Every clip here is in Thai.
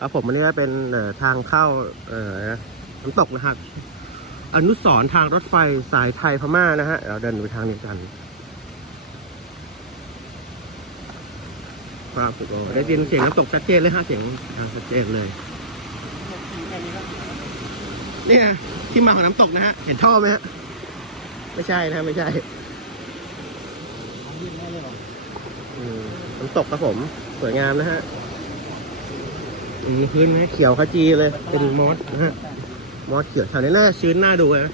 ครับผมอันนี้ก็เป็นเอ่อทางเข้าเอ่อน้ำตกนะครับ อนุสรณ์ทางรถไฟสายไทยพม่านะฮะ เราเดินไปทางนี้กันครับผมได้ยินเสียงน้ำตกชัดเจนเลยฮะเสียงทางชัดเจนเลยเนี่ยที่มาของน้ำตกนะฮะ เห็นท่อไหมฮะ ไม่ใช่นะไม่ใช่อืมน้ำตกครับผม สวยงามนะฮะอื มพื้นไหมเขียวขจีเลยเป็นมอสนะฮะมอสเขียวแถวนี้น่าชื้นน่าดูนะ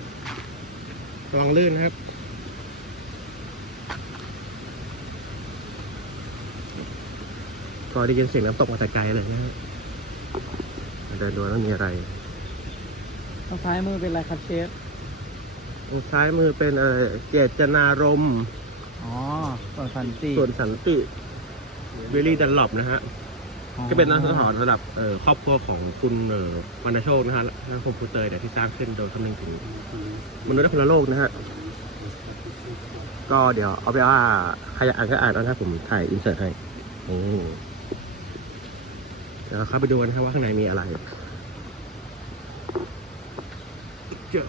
ระวังลื่นนะครับพอได้ยินเสียงน้ำตกมาแต่ไกลเลยนะฮะเดินดูแล้วมีอะไรทางซ้ายมือเป็นอะไรครับเชฟตรงซ้ายมือเป็นเอ่อเจตนารมณ์อ๋อส่วนสันติส่วนสันติวิลลี่ดันหลบนะฮะ ก็เป็นนักสถานระดับครอบครัวของคุณวรรณโชคนะฮะและคอมพิวเตอร์เนี่ยที่สร้างขึ้นโดยคำนึงถึงมนุษย์และพลโลกนะฮะก็เดี๋ยวเอาไปว่าใครอยากอ่านก็อ่านนะครับผมถ่ายอินเสิร์ตให้อืมเดี๋ยวเราเข้าไปดูกันนะว่าข้างในมีอะไรเจอ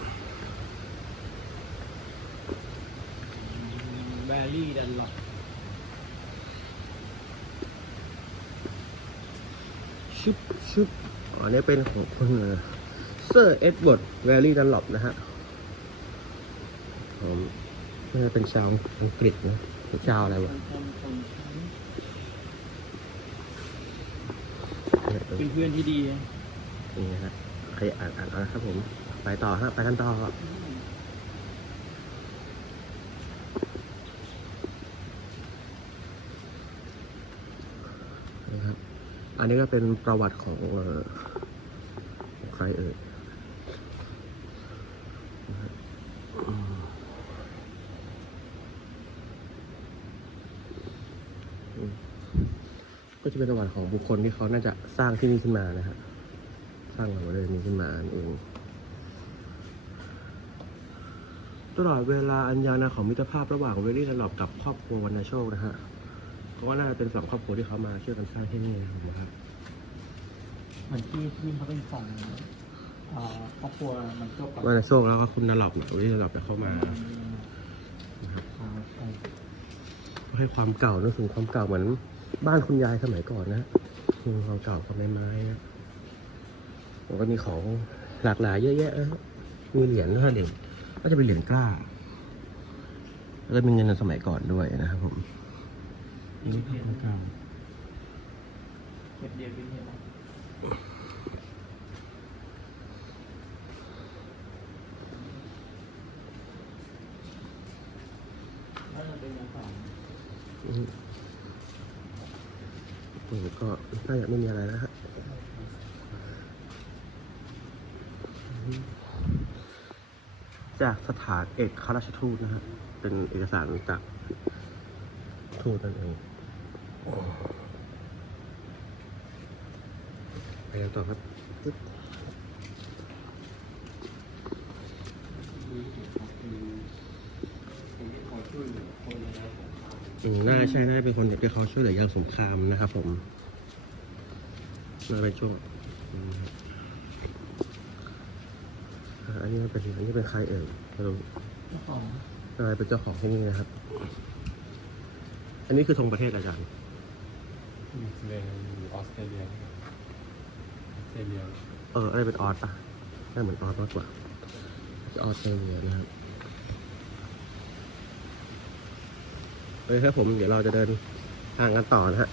แวลี่ดันหลอ ชุบชุบอ๋ออันนี้เป็นของคุณเซอร์เอ็ดเวิร์ดแวลลี่ดันหลบนะฮะผมน่าจะเป็นชาวอังกฤษนะหรือชาวอะไรวะเป็นเพื่อนที่ดีนี่นะฮะใครอ่านอ่านเอานะครับผม ไปต่อฮะ ไปกันต่อนะครับ อั นนี้ก็เป็นประวัติของเออใครเอ่ยก็จะเป็นประวัติของบุคคลที่เขาน่าจะสร้างที่นี่ขึ้นมานะฮะสร้างเราเรื่อนี้ขึ้นมาเองตลอดเวลาอันยาวนานของมิตรภาพระหว่างเวลลี่และหลอบกับครอบครัววรรณโชคนะฮะ เพราะว่าน่าจะเป็นสองครอบครัวที่เขามาช่วยกันสร้างที่นี่นะครับ เหมือนที่ที่เขาเป็นของอ่าครอบครัวมันจบกับวรรณโชคแล้วก็คุณนหลอบเนี่ยเวลลี่และหลอบเนี่ยเข้ามานะครับอ่าใช่ให้ความเก่านึกถึงความเก่าเหมือนบ้านคุณยายสมัยก่อนนะอืมความเก่ากับไม้ๆนะแล้วก็มีของหลากหลายเยอะแยะนะฮะมีเหรียญด้วยเหรียญก็จะเป็นเหรียญกล้า แล้วก็มีเงินในสมัยก่อนด้วยนะครับผม นี่ของเก่าเก็บเดียวเป็นเห็นไหมน่าจะเป็นอยางสองอืมอืมก็น่าจะไม่มีอะไรนะฮะจากสถานเอกข้าราชทูตนะฮะ เป็นเอกสารจากทูตนั่นเอง ไปกันต่อครับปึ๊บอืมน่าใช่น่าจะเป็นคนที่เขาช่วยเหลือยามสงครามนะครับผมน่าเป็นช่วงอืมครับอ่าอันนี้เป็นอันนี้เป็นใครเอ่ยไม่รู้เจ้าของอะไรเป็นเจ้าของที่นี่นะครับ อันนี้คือธงประเทศอาจารย์ นิวซีแลนด์หรือออสเตรเลียออสเตรเลียเอออะไรเป็นออสปะน่าเหมือนออสมากกว่าออสเตรเลียนะครับเอเคครับผมเดี๋ยวเราจะเดินทางกันต่อนะฮะ